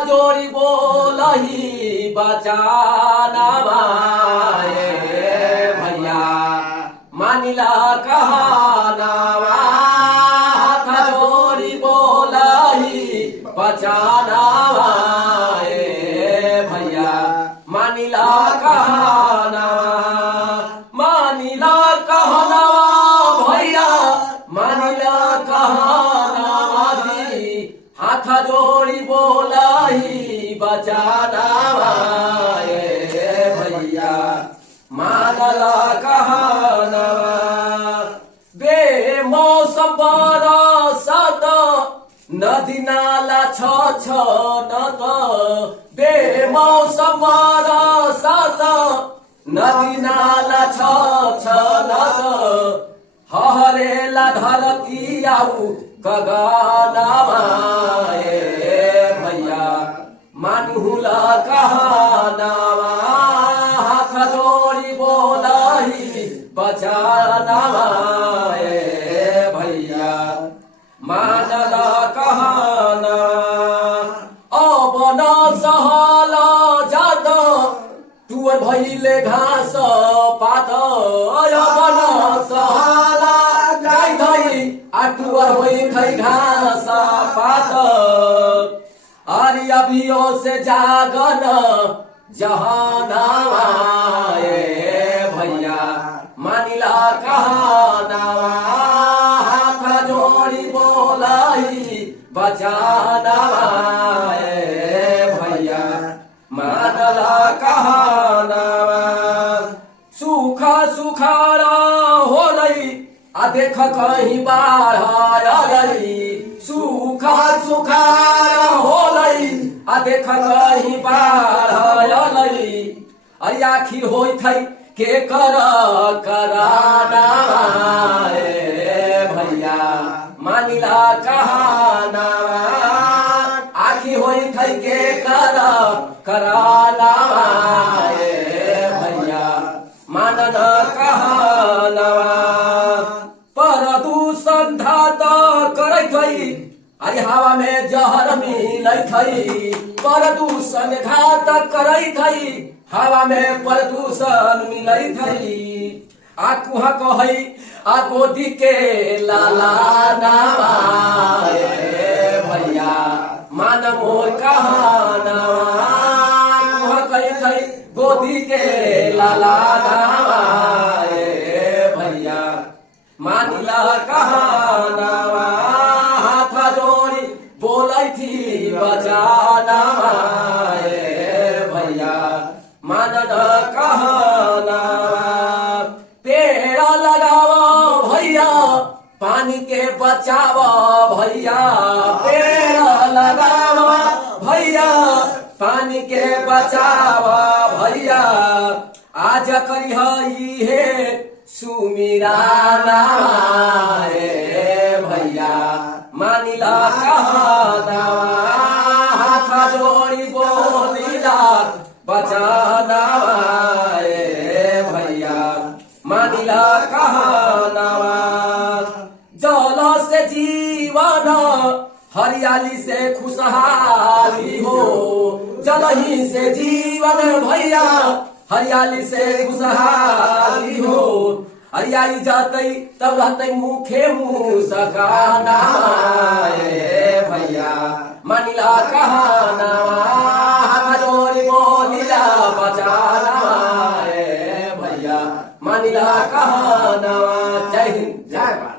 जोड़ी बोलही बचाना माए भैया मानिला कहाना हाथ जोड़ी बोलही बचाना माए भैया मानिला कहाना भैया मानिला कहाना हाथ जोड़ी बोलही बचाना भैया मानला कहाना बेमौसम बरसत नदी नाला छछनत बेमौसम बरसत नदी नाला छछनत हरेला धरती आऊ गगना भैया मानुला कहाना हाथ जोड़ी बोलही बचाना भैया मानला कहाना अब न सहल जात तुअर भैले घास पात अब न सहल आटुअर होई खई घास पात अरे अभियो से जागन जहाना भैया मानिला कहाना हाथ जोड़ी बोलही बचाना भैया मानला कहाना सूखा सुखाड़ा होलई आ देख कहीं बाढ़ आलई सूखा सुखाड़ होलई आ देख कहीं बाढ़ आलई अरे आखिर होई थई के कराना भैया मानिला कहाना आखिर होई थई के कराना भैया मानना कहाना प्रदूषण धात करत अरे हवा में जहर मिलत प्रदूषण घात करत हवा में प्रदूषण मिलत आ कुहा कहई आ गोदी के लाला भैया मान मोर कहाना कुहा कहई गोदी के लाला भैया मानिला कहाना हाथ जोड़ी बोलै थी बचाना भैया मानना कहाना पेड़ लगाओ भैया पानी के बचाओ भैया पेड़ लगाओ भैया पानी के बचाओ भैया आज करी है सुमिराना भैया मानिला कहाना हाथ जोड़ी बोलिला बचाना भैया मानिला कहाना जल से जीवन हरियाली से खुशहाली हो जल ही से जीवन भैया हरियाली से खुशहाली हो हरियाली जाते तब रहते मुखे मुँह सकाना भैया मानिला कहाना हाथ जोड़ी बोलिला बचाना भैया मानिला कहाना जय हिंद जय भारत।